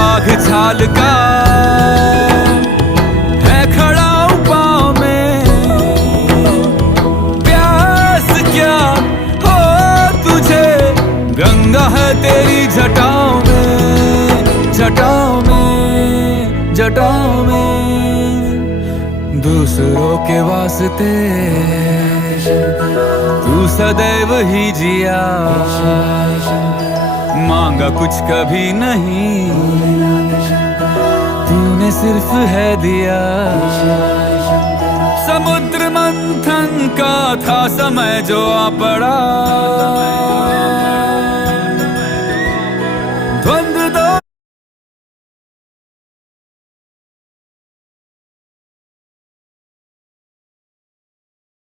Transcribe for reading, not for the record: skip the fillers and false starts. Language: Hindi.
बाघ छाल का है खड़ा पाँव में। प्यास क्या हो तुझे, गंगा है तेरी जटाओं में, जटाओं में, जटाओं में। दूसरों के वास्ते तू सदैव ही जिया, मांगा कुछ कभी नहीं, तूने सिर्फ है दिया। समुद्र मंथन का था समय जो आ पड़ा,